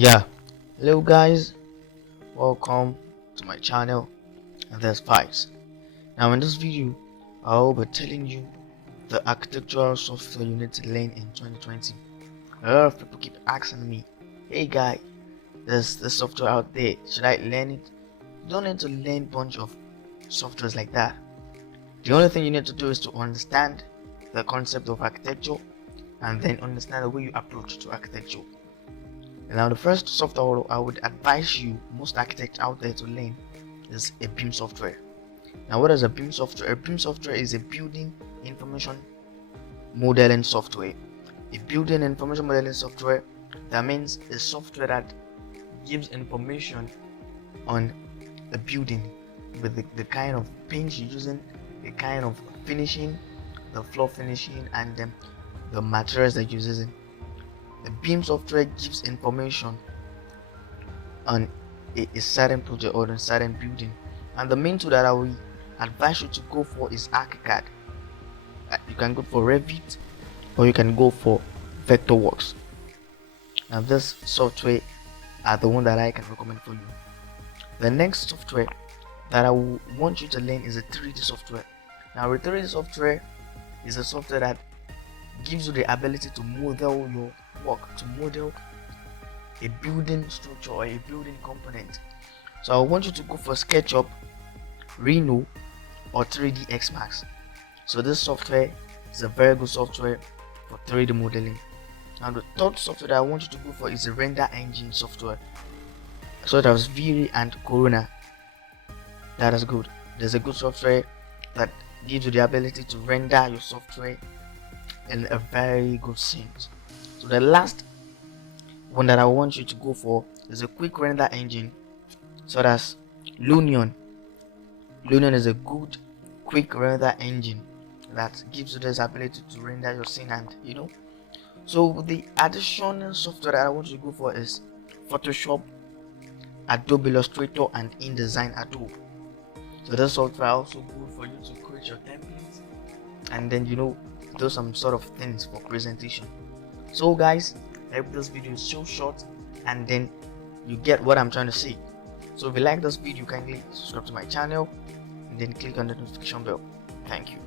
Yeah, hello guys, welcome to my channel, and there's Vibes. Now in this video I'll be telling you the architectural software you need to learn in 2020. A lot of people keep asking me, hey guy, there's this software out there, should I learn it? You don't need to learn a bunch of softwares like that. The only thing you need to do is to understand the concept of architecture and then understand the way you approach to architecture. Now the first software I would advise you, most architects out there, to learn is a BIM software. Now what is a BIM software? A BIM software is a building information modeling software. A building information modeling software, that means a software that gives information on the building with the kind of paint you're using, the kind of finishing, the floor finishing, and the materials that you're using. The BIM software gives information on a certain project or a certain building, and the main tool that I will advise you to go for is ArchiCAD. You can go for Revit or you can go for Vectorworks. Now this software are the one that I can recommend for you. The next software that I will want you to learn is a 3D software. Now a 3D software is a software that gives you the ability to model your work, to model a building structure or a building component. So I want you to go for SketchUp, Rhino, or 3ds Max. So this software is a very good software for 3D modeling. And the third software that I want you to go for is the render engine software. So that was Viri and Corona. That is good. There's a good software that gives you the ability to render your software in a very good sense. So the last one that I want you to go for is a QUICKRENDER engine. So that's Lunion. Lunion is a good quick render engine that gives you this ability to render your scene, and so the additional software that I want you to go for is Photoshop, Adobe Illustrator, and InDesign Adobe. So this software also good for you to create your templates and then do some sort of things for presentation. So guys, I hope this video is so short and then you get what I'm trying to say. So if you like this video, kindly subscribe to my channel and then click on the notification bell. Thank you.